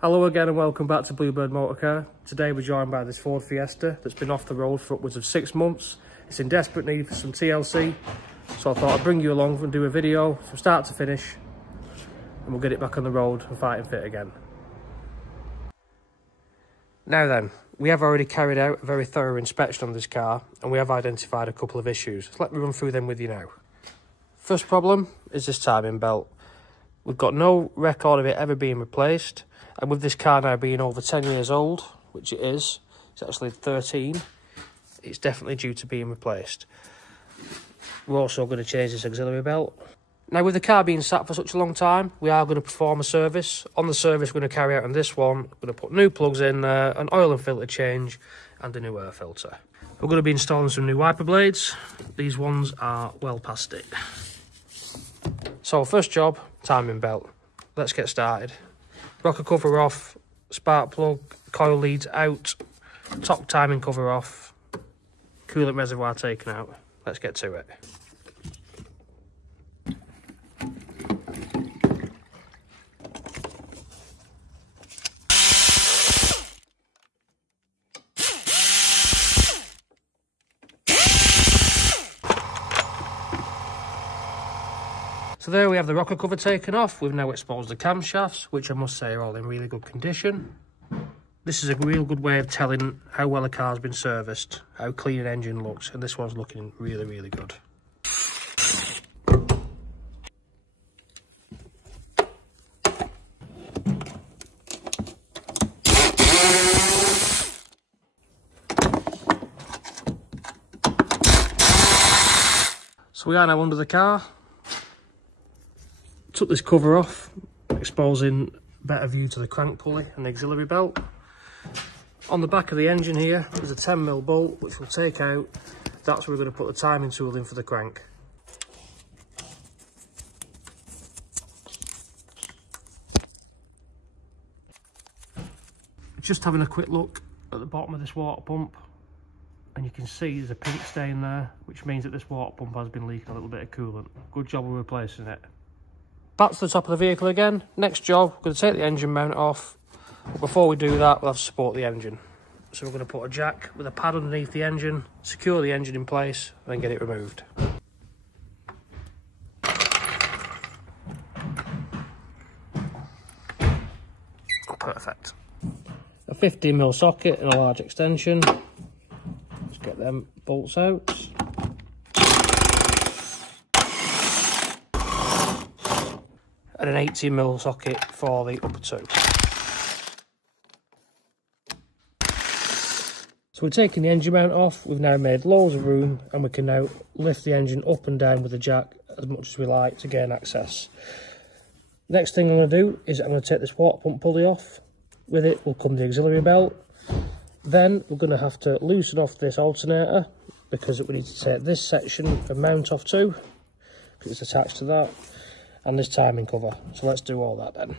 Hello again and welcome back to Bluebird Motorcar. Today we're joined by this Ford Fiesta that's been off the road for upwards of 6 months. It's in desperate need for some TLC, so I thought I'd bring you along and do a video from start to finish, and we'll get it back on the road and fighting fit again. Now then, we have already carried out a very thorough inspection on this car and we have identified a couple of issues. So let me run through them with you now. First problem is this timing belt. We've got no record of it ever being replaced. And with this car now being over 10 years old, which it is, it's actually 13, it's definitely due to being replaced. We're also going to change this auxiliary belt. Now with the car being sat for such a long time, we are going to perform a service. On the service we're going to carry out on this one, we're going to put new plugs in there, an oil and filter change, and a new air filter. We're going to be installing some new wiper blades. These ones are well past it. So first job, timing belt. Let's get started. Rocker cover off, spark plug, coil leads out, top timing cover off, coolant reservoir taken out. Let's get to it. So there we have the rocker cover taken off. We've now exposed the camshafts, which I must say are all in really good condition. This is a real good way of telling how well a car's been serviced, how clean an engine looks, and this one's looking really, really good. So we are now under the car. Took this cover off, exposing better view to the crank pulley and the auxiliary belt. On the back of the engine here, there's a 10mm bolt which we'll take out. That's where we're going to put the timing tool in for the crank. Just having a quick look at the bottom of this water pump, and you can see there's a pink stain there, which means that this water pump has been leaking a little bit of coolant. Good job of replacing it. Back to the top of the vehicle again. Next job, we're going to take the engine mount off. But before we do that, we'll have to support the engine. So we're going to put a jack with a pad underneath the engine, secure the engine in place, and then get it removed. Perfect. A 15mm socket and a large extension. Let's get them bolts out. And an 18mm socket for the upper two. So we're taking the engine mount off. We've now made loads of room and we can now lift the engine up and down with the jack as much as we like to gain access. Next thing I'm going to do is I'm going to take this water pump pulley off. With it will come the auxiliary belt. Then we're going to have to loosen off this alternator because we need to take this section and mount off too, because it's attached to that. And this timing cover. So let's do all that then.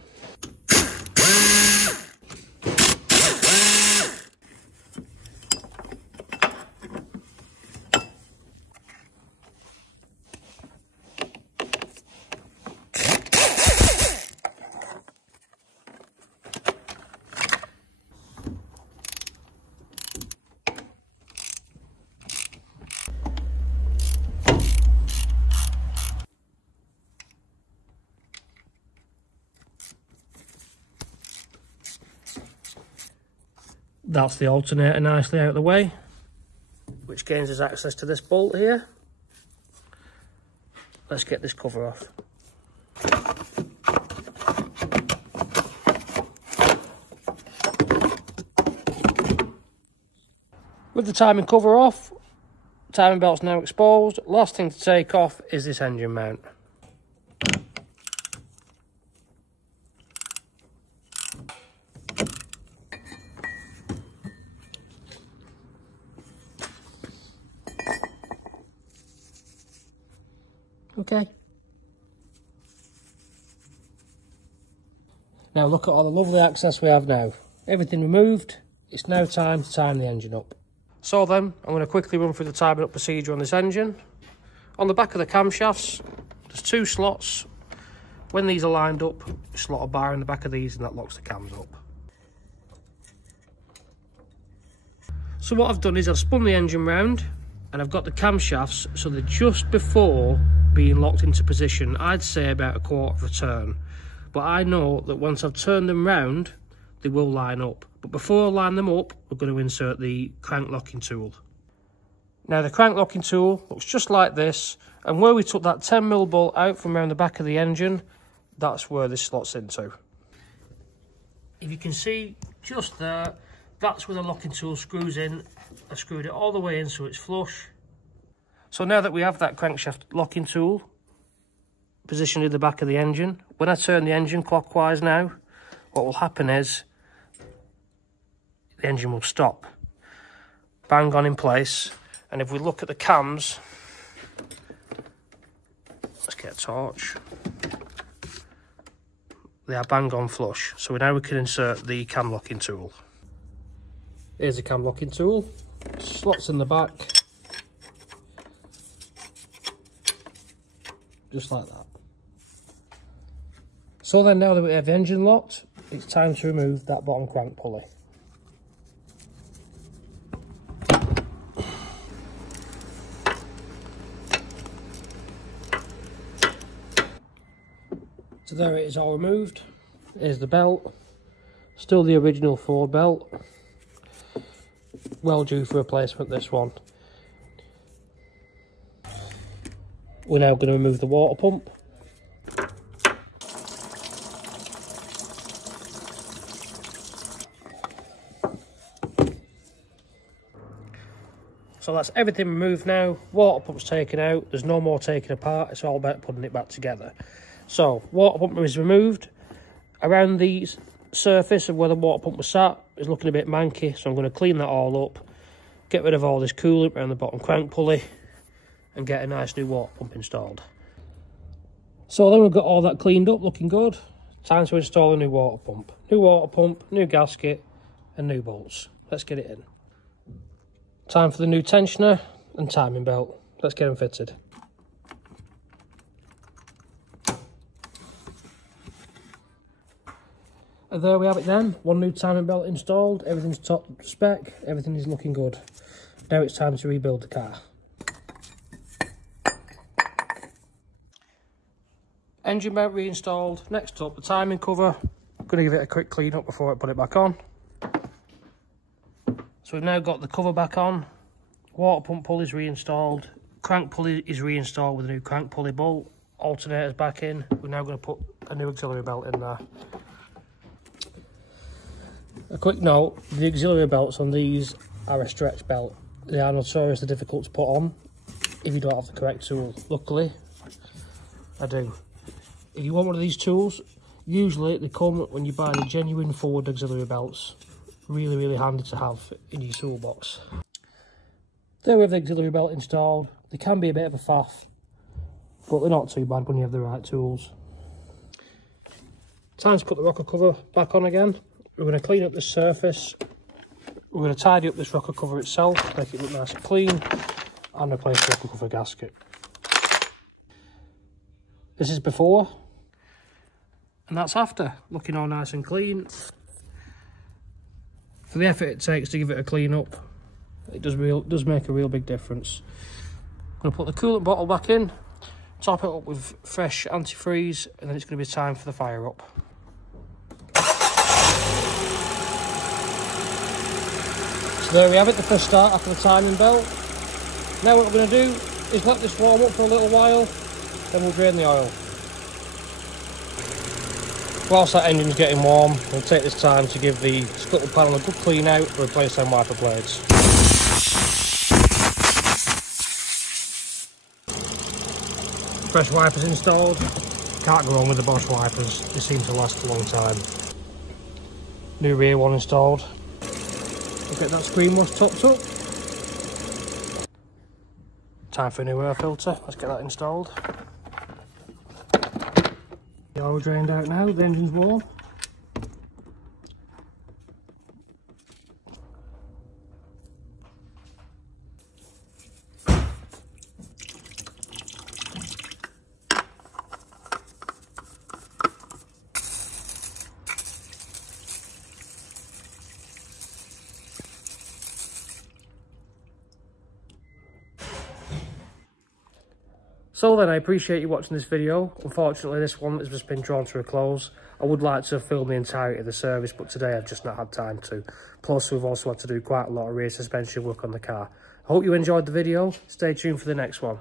That's the alternator nicely out of the way, which gains us access to this bolt here. Let's get this cover off. With the timing cover off, timing belt's now exposed. Last thing to take off is this engine mount. Okay. Now look at all the lovely access we have now. Everything removed. It's now time to time the engine up. So then, I'm going to quickly run through the timing up procedure on this engine. On the back of the camshafts, there's two slots. When these are lined up, you slot a bar in the back of these and that locks the cams up. So what I've done is I've spun the engine round and I've got the camshafts so they're just before being locked into position. I'd say about a quarter of a turn, but I know that once I've turned them round they will line up. But before I line them up, we're going to insert the crank locking tool. Now the crank locking tool looks just like this, and where we took that 10mm bolt out from around the back of the engine, that's where this slots into. If you can see just there, that's where the locking tool screws in. I screwed it all the way in so it's flush. So now that we have that crankshaft locking tool positioned in the back of the engine, when I turn the engine clockwise now, what will happen is the engine will stop, bang on in place. And if we look at the cams, let's get a torch, they are bang on flush. So now we can insert the cam locking tool. Here's the cam locking tool, slots in the back, just like that. So then now that we have the engine locked, it's time to remove that bottom crank pulley. So there it is, all removed. Here's the belt, still the original Ford belt. Well due for replacement, this one. We're now going to remove the water pump. So that's everything removed now. Water pump's taken out, there's no more taking apart, it's all about putting it back together. So, water pump is removed. Around the surface of where the water pump was sat is looking a bit manky, so I'm going to clean that all up, get rid of all this coolant around the bottom crank pulley, and get a nice new water pump installed. So then we've got all that cleaned up, looking good. Time to install a new water pump. New water pump, new gasket, and new bolts. Let's get it in. Time for the new tensioner and timing belt. Let's get them fitted. And there we have it then, one new timing belt installed, everything's top spec, everything is looking good. Now it's time to rebuild the car. Engine mount reinstalled, next up the timing cover. I'm going to give it a quick clean up before I put it back on. So we've now got the cover back on, water pump pulley is reinstalled, crank pulley is reinstalled with a new crank pulley bolt, alternators back in. We're now going to put a new auxiliary belt in there. A quick note, the auxiliary belts on these are a stretch belt. They are notoriously difficult to put on if you don't have the correct tool. Luckily, I do. If you want one of these tools, usually they come when you buy the genuine Ford auxiliary belts. Really, really handy to have in your toolbox. There we have the auxiliary belt installed. They can be a bit of a faff, but they're not too bad when you have the right tools. Time to put the rocker cover back on again. We're going to clean up the surface. We're going to tidy up this rocker cover itself, make it look nice and clean, and replace the rocker cover gasket. This is before, and that's after, looking all nice and clean. For the effort it takes to give it a clean up, it does make a real big difference. I'm going to put the coolant bottle back in, top it up with fresh antifreeze, and then it's going to be time for the fire up. So there we have it, the first start after the timing belt. Now what we're going to do is let this warm up for a little while, then we'll drain the oil. Whilst that engine's getting warm, we'll take this time to give the scuttle panel a good clean out and replace them wiper blades. Fresh wipers installed. Can't go wrong with the Bosch wipers, they seem to last a long time. New rear one installed. We'll get that screen wash topped up. Time for a new air filter, let's get that installed. The oil drained out now, the engine's warm. So then, I appreciate you watching this video. Unfortunately, this one has just been drawn to a close. I would like to film the entirety of the service, but today I've just not had time to. Plus, we've also had to do quite a lot of rear suspension work on the car. I hope you enjoyed the video. Stay tuned for the next one.